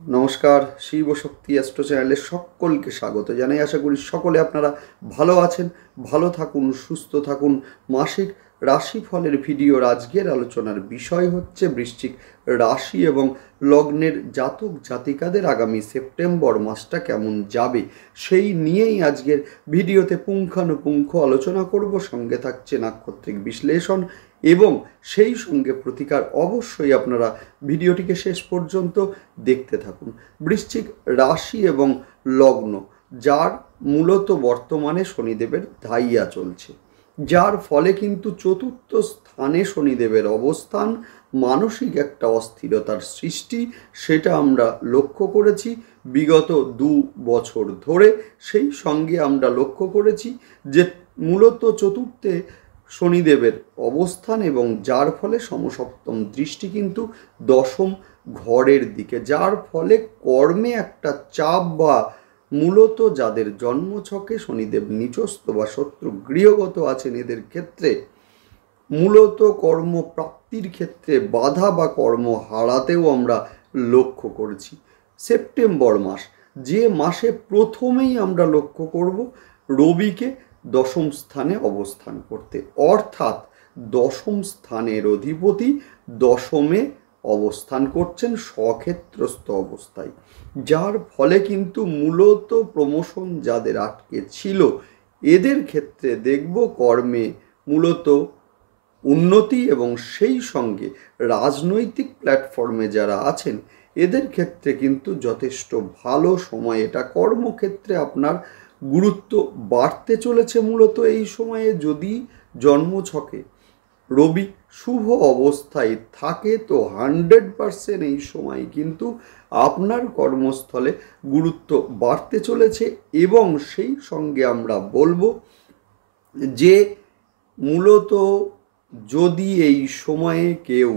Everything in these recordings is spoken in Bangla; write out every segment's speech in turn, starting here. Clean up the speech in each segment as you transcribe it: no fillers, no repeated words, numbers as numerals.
নমস্কার, শিব শক্তি অ্যাস্ট্রো চ্যানেলে সকলকে স্বাগত জানাই। আশা করি সকলে আপনারা ভালো আছেন, ভালো থাকুন, সুস্থ থাকুন। মাসিক রাশিফলের ভিডিওর আজকের আলোচনার বিষয় হচ্ছে বৃশ্চিক রাশি এবং লগ্নের জাতক জাতিকাদের আগামী সেপ্টেম্বর মাসটা কেমন যাবে সেই নিয়েই আজকের ভিডিওতে পুঙ্খানুপুঙ্খ আলোচনা করব। সঙ্গে থাকছে নাক্ষত্রিক বিশ্লেষণ এবং সেই সঙ্গে প্রতিকার। অবশ্যই আপনারা ভিডিওটিকে শেষ পর্যন্ত দেখতে থাকুন। বৃশ্চিক রাশি এবং লগ্ন, যার মূলত বর্তমানে শনিদেবের ধাইয়া চলছে, যার ফলে কিন্তু চতুর্থ স্থানে শনিদেবের অবস্থান মানসিক একটা অস্থিরতার সৃষ্টি, সেটা আমরা লক্ষ্য করেছি বিগত 2 বছর ধরে। সেই সঙ্গে আমরা লক্ষ্য করেছি যে মূলত চতুর্থে শনিদেবের অবস্থান এবং যার ফলে সমসপ্তম দৃষ্টি কিন্তু দশম ঘরের দিকে, যার ফলে কর্মে একটা চাপ বা মূলত যাদের জন্মছকে শনিদেব নিচস্থ বা শত্রু গৃহগত আছেন এদের ক্ষেত্রে মূলত কর্মপ্রাপ্তির ক্ষেত্রে বাধা বা কর্ম হারাতেও আমরা লক্ষ্য করেছি। সেপ্টেম্বর মাস, যে মাসে প্রথমেই আমরা লক্ষ্য করব রবিকে দশম স্থানে অবস্থান করতে, অর্থাৎ দশম স্থানের অধিপতি দশমে অবস্থান করছেন স্বক্ষেত্রস্থ অবস্থায়, যার ফলে কিন্তু মূলত প্রমোশন যাদের আটকে ছিল এদের ক্ষেত্রে দেখব কর্মে মূলত উন্নতি, এবং সেই সঙ্গে রাজনৈতিক প্ল্যাটফর্মে যারা আছেন এদের ক্ষেত্রে কিন্তু যথেষ্ট ভালো সময়। এটা কর্মক্ষেত্রে আপনার গুরুত্ব বাড়তে চলেছে। মূলত এই সময়ে যদি জন্মছকে রবি শুভ অবস্থায় থাকে তো 100% এই সময় কিন্তু আপনার কর্মস্থলে গুরুত্ব বাড়তে চলেছে। এবং সেই সঙ্গে আমরা বলবো যে মূলত যদি এই সময়ে কেউ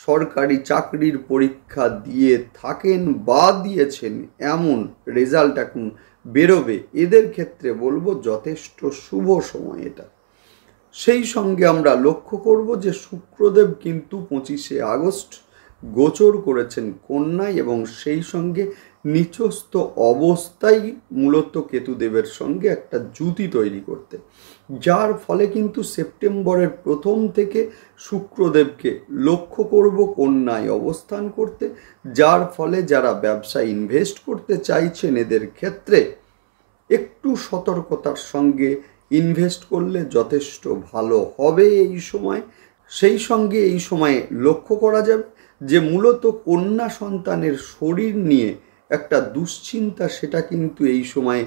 সরকারি চাকরির পরীক্ষা দিয়ে থাকেন বা দিয়েছেন, এমন রেজাল্ট এখন বেরোবে, এদের ক্ষেত্রে বলবো যথেষ্ট শুভ সময় এটা। সেই সঙ্গে আমরা লক্ষ্য করব যে শুক্রদেব কিন্তু 25শে আগস্ট গোচর করেছেন কন্যায় এবং সেই সঙ্গে নিচস্থ অবস্থায় মূলত কেতুদেবের সঙ্গে একটা জুতি তৈরি করতে, যার ফলে কিন্তু সেপ্টেম্বরের প্রথম থেকে শুক্রদেবকে লক্ষ্য করব কন্যায় অবস্থান করতে, যার ফলে যারা ব্যবসায় ইনভেস্ট করতে চাইছেন এদের ক্ষেত্রে একটু সতর্কতার সঙ্গে ইনভেস্ট করলে যথেষ্ট ভালো হবে এই সময়। সেই সঙ্গে এই সময়ে লক্ষ্য করা যাবে যে মূলত কন্যা সন্তানের শরীর নিয়ে একটা দুশ্চিন্তা, সেটা কিন্তু এই সময়ে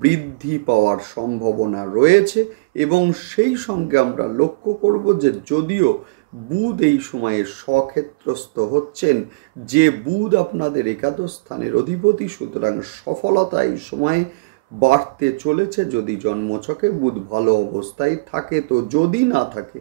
বৃদ্ধি পাওয়ার সম্ভাবনা রয়েছে। এবং সেই সঙ্গে আমরা লক্ষ্য করব যে যদিও বুধ এই সময়ে স্বক্ষেত্রস্থ হচ্ছেন, যে বুধ আপনাদের একাদশ স্থানের অধিপতি, সুতরাং সফলতা এই সময়ে বাড়তে চলেছে যদি জন্মছকে বুধ ভালো অবস্থায় থাকে। তো যদি না থাকে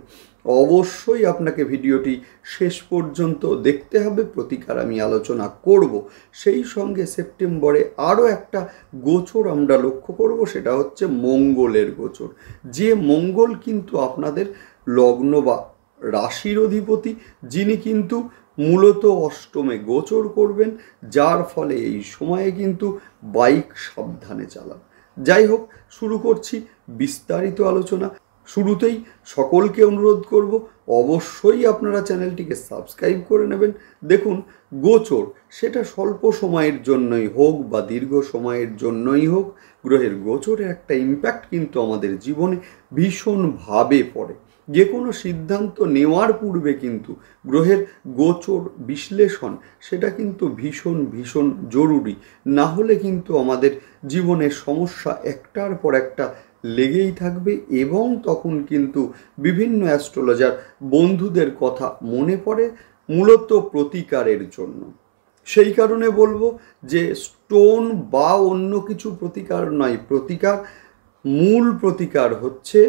অবশ্যই আপনাকে ভিডিওটি শেষ পর্যন্ত দেখতে হবে, প্রতিকার আমি আলোচনা করব। সেই সঙ্গে সেপ্টেম্বরে আরও একটা গোচর আমরা লক্ষ্য করব, সেটা হচ্ছে মঙ্গলের গোচর। যে মঙ্গল কিন্তু আপনাদের লগ্ন বা রাশির অধিপতি, যিনি কিন্তু মূলত অষ্টমে গোচর করবেন, যার ফলে এই সময়ে কিন্তু বাইক সাবধানে চালান। যাই হোক, শুরু করছি বিস্তারিত আলোচনা। শুরুতেই সকলকে অনুরোধ করব অবশ্যই আপনারা চ্যানেলটিকে সাবস্ক্রাইব করে নেবেন। দেখুন, গোচর সেটা স্বল্প সময়ের জন্যই হোক বা দীর্ঘ সময়ের জন্যই হোক, গ্রহের গোচরের একটা ইম্প্যাক্ট কিন্তু আমাদের জীবনে ভীষণভাবে পড়ে। যে কোনো সিদ্ধান্ত নেওয়ার পূর্বে কিন্তু গ্রহের গোচর বিশ্লেষণ সেটা কিন্তু ভীষণ ভীষণ জরুরি। না হলে কিন্তু আমাদের জীবনের সমস্যা একটার পর একটা লেগেই থাকবে এবং তখন কিন্তু বিভিন্ন অ্যাস্ট্রোলজার বন্ধুদের কথা মনে পড়ে মূলত প্রতিকারের জন্য। সেই কারণে বলবো যে স্টোন বা অন্য কিছু প্রতিকার নয়, প্রতিকার, মূল প্রতিকার হচ্ছে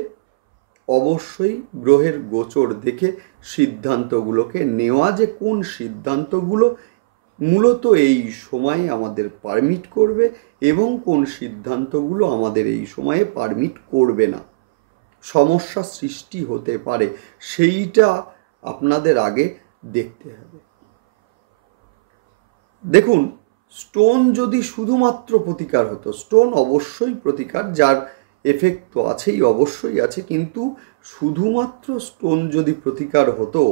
অবশ্যই গ্রহের গোচর দেখে সিদ্ধান্তগুলোকে নেওয়া, যে কোন সিদ্ধান্তগুলো মূলত এই সময়ে আমাদের পারমিট করবে এবং কোন সিদ্ধান্তগুলো আমাদের এই সময়ে পারমিট করবে না, সমস্যা সৃষ্টি হতে পারে, সেইটা আপনাদের আগে দেখতে হবে। দেখুন, স্টোন যদি শুধুমাত্র প্রতিকার হতো, স্টোন অবশ্যই প্রতিকার, যার এফেক্ট তো আছেই, অবশ্যই আছে, কিন্তু শুধুমাত্র স্টোন যদি প্রতিকার হতো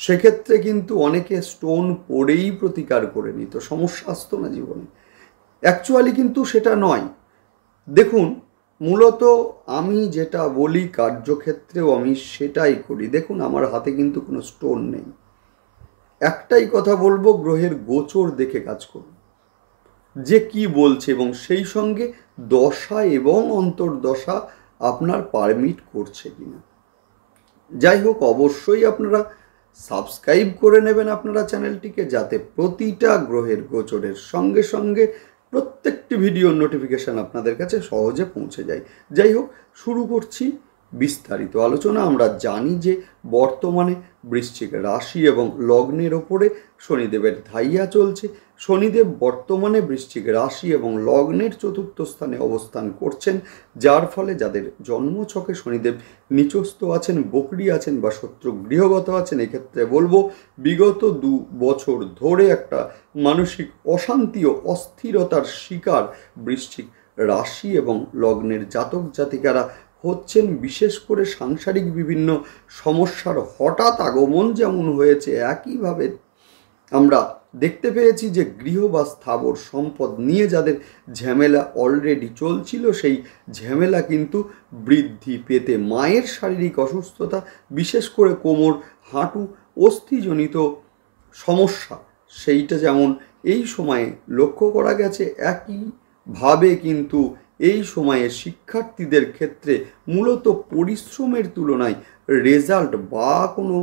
সেক্ষেত্রে কিন্তু অনেকে স্টোন পড়েই প্রতিকার করে নিত, সমস্যা আসতো না জীবনে। অ্যাকচুয়ালি কিন্তু সেটা নয়। দেখুন, মূলত আমি যেটা বলি কার্যক্ষেত্রেও আমি সেটাই করি। দেখুন, আমার হাতে কিন্তু কোনো স্টোন নেই। একটাই কথা বলবো, গ্রহের গোচর দেখে কাজ করুন, যে কি বলছে, এবং সেই সঙ্গে দশা এবং অন্তর্দশা আপনার পারমিট করছে কিনা। যাই হোক, অবশ্যই আপনারা সাবস্ক্রাইব করে নেবেন আপনারা চ্যানেলটিকে, যাতে প্রতিটা গ্রহের গোচরের সঙ্গে সঙ্গে প্রত্যেকটি ভিডিওর নোটিফিকেশান আপনাদের কাছে সহজে পৌঁছে যায়। যাই হোক, শুরু করছি বিস্তারিত আলোচনা। আমরা জানি যে বর্তমানে বৃশ্চিক রাশি এবং লগ্নের ওপরে শনিদেবের ধাইয়া চলছে। শনিদেব বর্তমানে বৃশ্চিক রাশি এবং লগ্নের চতুর্থ স্থানে অবস্থান করছেন, যার ফলে যাদের জন্মছকে শনিদেব নিচস্থ আছেন, বকরি আছেন বা শত্রু গৃহগত আছেন, এক্ষেত্রে বলবো বিগত 2 বছর ধরে একটা মানসিক অশান্তি ও অস্থিরতার শিকার বৃশ্চিক রাশি এবং লগ্নের জাতক জাতিকারা হচ্ছেন। বিশেষ করে সাংসারিক বিভিন্ন সমস্যার হঠাৎ আগমন যেমন হয়েছে, একইভাবে আমরা দেখতে পেয়েছি যে গৃহ বা স্থাবর সম্পদ নিয়ে যাদের ঝামেলা অলরেডি চলছিল, সেই ঝামেলা কিন্তু বৃদ্ধি পেতে, মায়ের শারীরিক অসুস্থতা, বিশেষ করে কোমর, হাঁটু, অস্থিজনিত সমস্যা, সেইটা যেমন এই সময়ে লক্ষ্য করা গেছে, একইভাবে কিন্তু এই সময়ে শিক্ষার্থীদের ক্ষেত্রে মূলত পরিশ্রমের তুলনায় রেজাল্ট বা কোনো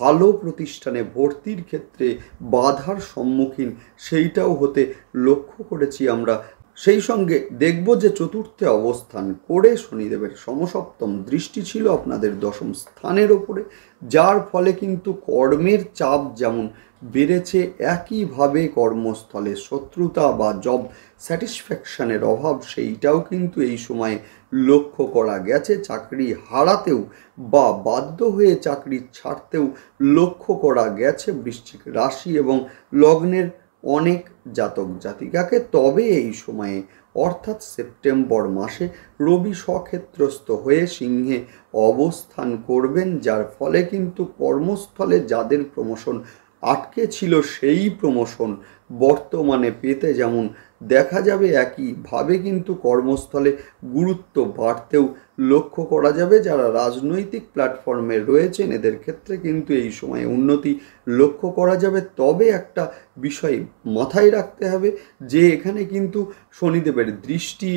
ভালো প্রতিষ্ঠানে ভর্তির ক্ষেত্রে বাধার সম্মুখীন সেইটাও হতে লক্ষ্য করেছি আমরা। সেই সঙ্গে দেখব যে চতুর্থে অবস্থান করে শনিদেবের সমসপ্তম দৃষ্টি ছিল আপনাদের দশম স্থানের ওপরে, যার ফলে কিন্তু কর্মের চাপ যেমন বেড়েছে, একইভাবে কর্মস্থলে শত্রুতা বা জব স্যাটিসফ্যাকশানের অভাব সেইটাও কিন্তু এই সময়ে লক্ষ্য করা গেছে। চাকরি হারাতেও বা বাধ্য হয়ে চাকরি ছাড়তেও লক্ষ্য করা গেছে বৃশ্চিক রাশি এবং লগ্নের অনেক জাতক জাতিকাকে। তবে এই সময়ে অর্থাৎ সেপ্টেম্বর মাসে রবি স্বক্ষেত্রস্থ হয়ে সিংহে অবস্থান করবেন, যার ফলে কিন্তু কর্মস্থলে যাদের প্রমোশন আটকে ছিল সেই প্রমোশন বর্তমানে পেতে যেমন দেখা যাবে, একইভাবে কিন্তু কর্মস্থলে গুরুত্ব বাড়তেও লক্ষ্য করা যাবে। যারা রাজনৈতিক প্ল্যাটফর্মে রয়েছেন এদের ক্ষেত্রে কিন্তু এই সময়ে উন্নতি লক্ষ্য করা যাবে। তবে একটা বিষয় মাথায় রাখতে হবে যে এখানে কিন্তু শনিদেবের দৃষ্টি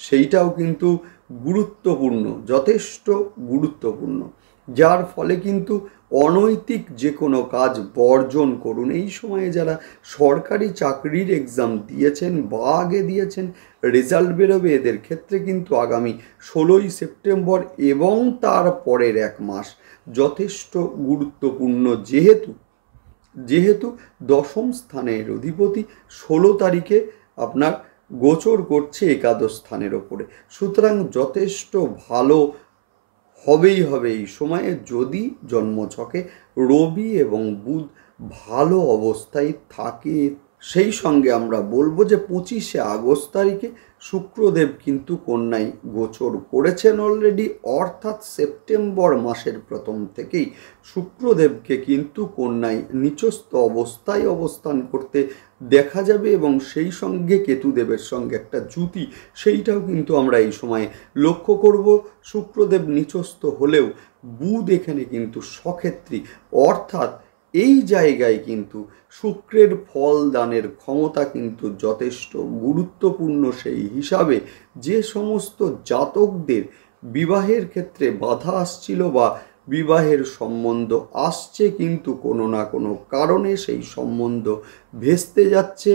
সেইটাও কিন্তু গুরুত্বপূর্ণ, যথেষ্ট গুরুত্বপূর্ণ, যার ফলে কিন্তু অনৈতিক যে কোনো কাজ বর্জন করুন। এই সময়ে যারা সরকারি চাকরির এক্সাম দিয়েছেন বা আগে দিয়েছেন, রেজাল্ট বেরোবে, এদের ক্ষেত্রে কিন্তু আগামী 16ই সেপ্টেম্বর এবং তার পরের 1 মাস যথেষ্ট গুরুত্বপূর্ণ, যেহেতু দশম স্থানের অধিপতি 16 তারিখে আপনার গোচর করছে একাদশ স্থানের ওপরে। সুতরাং যথেষ্ট ভালো হবেই হবে এই সময়ে, যদি জন্মছকে রবি এবং বুধ ভালো অবস্থায় থাকে। সেই সঙ্গে আমরা বলবো যে 25শে আগস্ট তারিখে শুক্রদেব কিন্তু কন্যায় গোচর করেছেন অলরেডি, অর্থাৎ সেপ্টেম্বর মাসের প্রথম থেকেই শুক্রদেবকে কিন্তু কন্যায় নিচস্থ অবস্থায় অবস্থান করতে দেখা যাবে, এবং সেই সঙ্গে কেতুদেবের সঙ্গে একটা জুতি সেইটাও কিন্তু আমরা এই সময়ে লক্ষ্য করব। শুক্রদেব নিচস্থ হলেও বুধ এখানে কিন্তু স্বক্ষেত্রী, অর্থাৎ এই জায়গায় কিন্তু শুক্রের ফল দানের ক্ষমতা কিন্তু যথেষ্ট গুরুত্বপূর্ণ। সেই হিসাবে যে সমস্ত জাতকদের বিবাহের ক্ষেত্রে বাধা আসছিল বা বিবাহের সম্বন্ধ আসছে কিন্তু কোনো না কোনো কারণে সেই সম্বন্ধ ভেস্তে যাচ্ছে,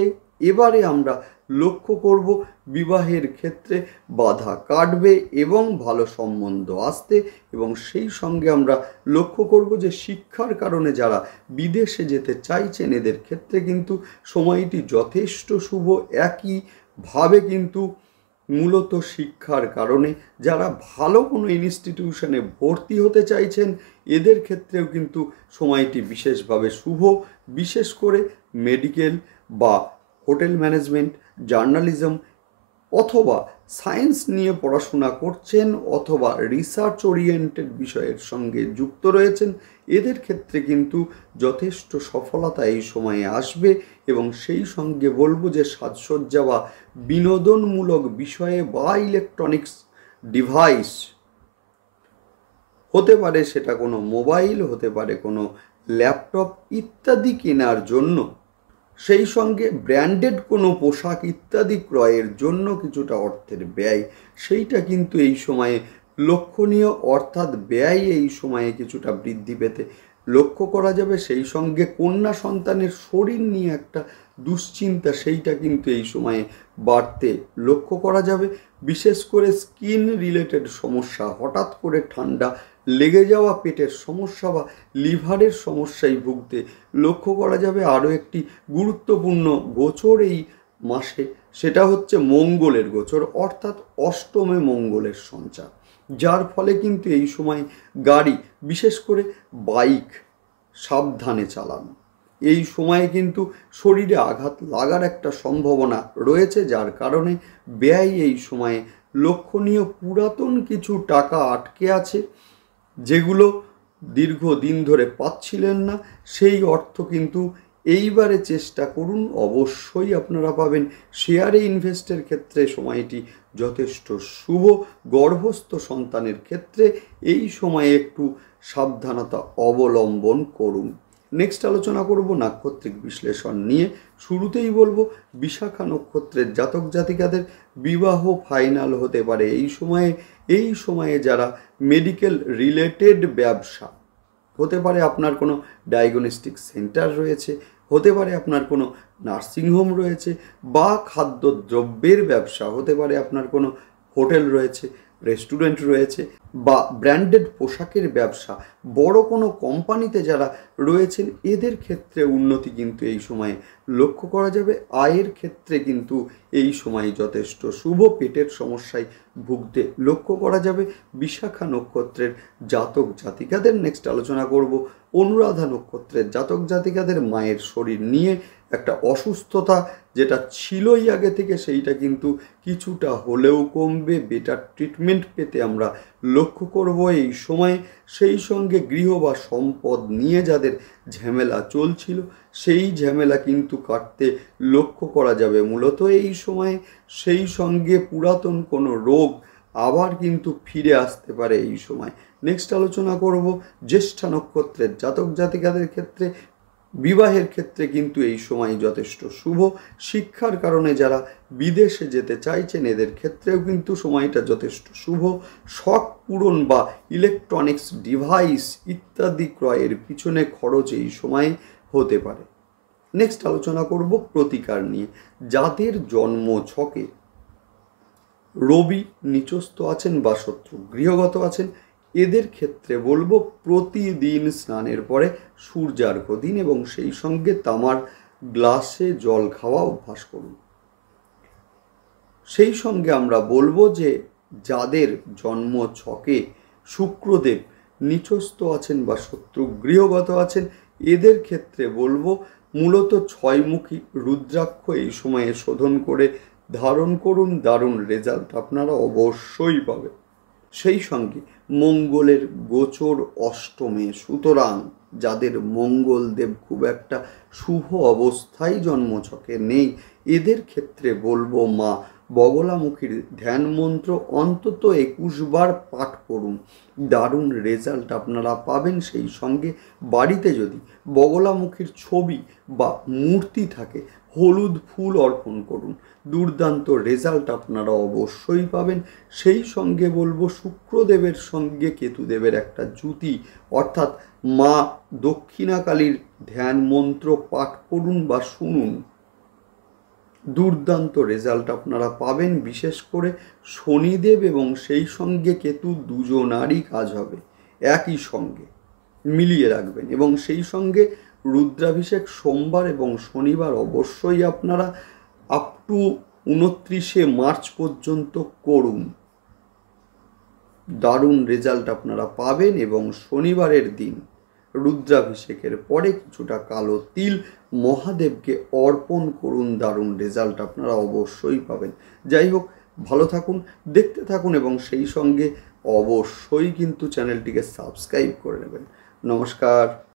এবারে আমরা লক্ষ্য করব বিবাহের ক্ষেত্রে বাধা কাটবে এবং ভালো সম্বন্ধ আসতে। এবং সেই সঙ্গে আমরা লক্ষ্য করব যে শিক্ষার কারণে যারা বিদেশে যেতে চাইছেন এদের ক্ষেত্রে কিন্তু সময়টি যথেষ্ট শুভ। একইভাবে কিন্তু মূলত শিক্ষার কারণে যারা ভালো কোনো ইনস্টিটিউশনে ভর্তি হতে চাইছেন এদের ক্ষেত্রেও কিন্তু সময়টি বিশেষভাবে শুভ। বিশেষ করে মেডিকেল বা হোটেল ম্যানেজমেন্ট, জার্নালিজম অথবা সায়েন্স নিয়ে পড়াশোনা করছেন অথবা রিসার্চ ওরিয়েন্টেড বিষয়ের সঙ্গে যুক্ত রয়েছেন, এদের ক্ষেত্রে কিন্তু যথেষ্ট সফলতা এই সময়ে আসবে। এবং সেই সঙ্গে বলবো যে সাজসজ্জা বা বিনোদনমূলক বিষয়ে বা ইলেকট্রনিক্স ডিভাইস, হতে পারে সেটা কোনো মোবাইল, হতে পারে কোনো ল্যাপটপ ইত্যাদি কেনার জন্য, সেই সঙ্গে ব্র্যান্ডেড কোনো পোশাক ইত্যাদি ক্রয়ের জন্য কিছুটা অর্থের ব্যয়, সেইটা কিন্তু এই সময়ে লক্ষণীয়, অর্থাৎ ব্যয় এই সময়ে কিছুটা বৃদ্ধি পেতে লক্ষ্য করা যাবে। সেই সঙ্গে কন্যা সন্তানের শরীর নিয়ে একটা দুশ্চিন্তা, সেইটা কিন্তু এই সময়ে বাড়তে লক্ষ্য করা যাবে। বিশেষ করে স্কিন রিলেটেড সমস্যা, হঠাৎ করে ঠান্ডা লেগে যাওয়া, পেটের সমস্যা বা লিভারের সমস্যায় ভুগতে লক্ষ্য করা যাবে। আরও একটি গুরুত্বপূর্ণ গোচর এই মাসে, সেটা হচ্ছে মঙ্গলের গোচর, অর্থাৎ অষ্টমে মঙ্গলের সঞ্চার, যার ফলে কিন্তু এই সময় গাড়ি, বিশেষ করে বাইক সাবধানে চালানো। এই সময়ে কিন্তু শরীরে আঘাত লাগার একটা সম্ভাবনা রয়েছে, যার কারণে ব্যয় এই সময়ে লক্ষণীয়। পুরাতন কিছু টাকা আটকে আছে, যেগুলো দীর্ঘদিন ধরে পাচ্ছিলেন না, সেই অর্থ কিন্তু এইবারে চেষ্টা করুন, অবশ্যই আপনারা পাবেন। শেয়ারে ইনভেস্টের ক্ষেত্রে সময়টি যথেষ্ট শুভ। গর্ভস্থ সন্তানের ক্ষেত্রে এই সময়ে একটু সাবধানতা অবলম্বন করুন। নেক্সট আলোচনা করব নাক্ষত্রিক বিশ্লেষণ নিয়ে। শুরুতেই বলবো বিশাখা নক্ষত্রের জাতক জাতিকাদের বিবাহ ফাইনাল হতে পারে এই সময়ে যারা মেডিকেল রিলেটেড ব্যবসা, হতে পারে আপনার কোনো ডায়াগনস্টিক সেন্টার রয়েছে, হতে পারে আপনার কোনো নার্সিংহোম রয়েছে, বা খাদ্যদ্রব্যের ব্যবসা, হতে পারে আপনার কোনো হোটেল রয়েছে, রেস্টুরেন্ট রয়েছে, বা ব্র্যান্ডেড পোশাকের ব্যবসা, বড় কোনো কোম্পানিতে যারা রয়েছেন, এদের ক্ষেত্রে উন্নতি কিন্তু এই সময়ে লক্ষ্য করা যাবে। আয়ের ক্ষেত্রে কিন্তু এই সময় যথেষ্ট শুভ। পেটের সমস্যায় ভুগতে লক্ষ্য করা যাবে বিশাখা নক্ষত্রের জাতক জাতিকাদের। নেক্সট আলোচনা করব অনুরাধা নক্ষত্রের জাতক জাতিকাদের মায়ের শরীর নিয়ে। একটা অসুস্থতা যেটা ছিলই আগে থেকে, সেইটা কিন্তু কিছুটা হলেও কমবে, বেটার ট্রিটমেন্ট পেতে আমরা লক্ষ্য করব এই সময়ে। সেই সঙ্গে গৃহ বা সম্পদ নিয়ে যাদের ঝামেলা চলছিল, সেই ঝামেলা কিন্তু কাটতে লক্ষ্য করা যাবে মূলত এই সময়ে। সেই সঙ্গে পুরাতন কোনো রোগ আবার কিন্তু ফিরে আসতে পারে এই সময়। নেক্সট আলোচনা করব জ্যেষ্ঠা নক্ষত্রের জাতক জাতিকাদের ক্ষেত্রে। বিবাহের ক্ষেত্রে কিন্তু এই সময় যথেষ্ট শুভ। শিক্ষার কারণে যারা বিদেশে যেতে চাইছেন, এদের ক্ষেত্রেও কিন্তু সময়টা যথেষ্ট শুভ। শখ পূরণ বা ইলেকট্রনিক্স ডিভাইস ইত্যাদি ক্রয়ের পিছনে খরচ এই সময় হতে পারে। নেক্সট আলোচনা করব প্রতিকার নিয়ে। যাদের জন্ম ছকে রবি নিচস্থ আছেন বা শত্রু গৃহগত আছেন, এদের ক্ষেত্রে বলবো প্রতিদিন স্নানের পরে সূর্যার্ঘ্য দিন এবং সেই সঙ্গে তামার গ্লাসে জল খাওয়া অভ্যাস করুন। সেই সঙ্গে আমরা বলবো যে যাদের জন্ম ছকে শুক্রদেব নিচস্থ আছেন বা শত্রু গৃহগত আছেন, এদের ক্ষেত্রে বলবো মূলত ছয়মুখী রুদ্রাক্ষ এই সময়ে শোধন করে ধারণ করুন, দারুণ রেজাল্ট আপনারা অবশ্যই পাবেন। সেই সঙ্গে মঙ্গলের গোচর অষ্টমে, সুতরাং যাদের মঙ্গলদেব খুব একটা শুভ অবস্থায় জন্মছকে নেই, এদের ক্ষেত্রে বলবো মা বগলামুখীর ধ্যান মন্ত্র অন্তত 21 বার পাঠ করুন, দারুণ রেজাল্ট আপনারা পাবেন। সেই সঙ্গে বাড়িতে যদি বগলামুখীর ছবি বা মূর্তি থাকে, হলুদ ফুল অর্পণ করুন, দুর্দান্ত রেজাল্ট আপনারা অবশ্যই পাবেন। সেই সঙ্গে বলবো শুক্রদেবের সঙ্গে কেতুদেবের একটা জুতি, অর্থাৎ মা দক্ষিণাকালীর ধ্যান মন্ত্র পাঠ করুন বা শুনুন, দুর্দান্ত রেজাল্ট আপনারা পাবেন। বিশেষ করে শনিদেব এবং সেই সঙ্গে কেতু দুজনারই কাজ হবে, একই সঙ্গে মিলিয়ে রাখবেন। এবং সেই সঙ্গে রুদ্রাভিষেক সোমবার এবং শনিবার অবশ্যই আপনারা আপ টু 29শে মার্চ পর্যন্ত করুন, দারুণ রেজাল্ট আপনারা পাবেন। এবং শনিবারের দিন রুদ্রাভিষেকের পরে কিছুটা কালো তিল মহাদেবকে অর্পণ করুন, দারুণ রেজাল্ট আপনারা অবশ্যই পাবেন। যাই হোক, ভালো থাকুন, দেখতে থাকুন এবং সেই সঙ্গে অবশ্যই কিন্তু চ্যানেলটিকে সাবস্ক্রাইব করে নেবেন। নমস্কার।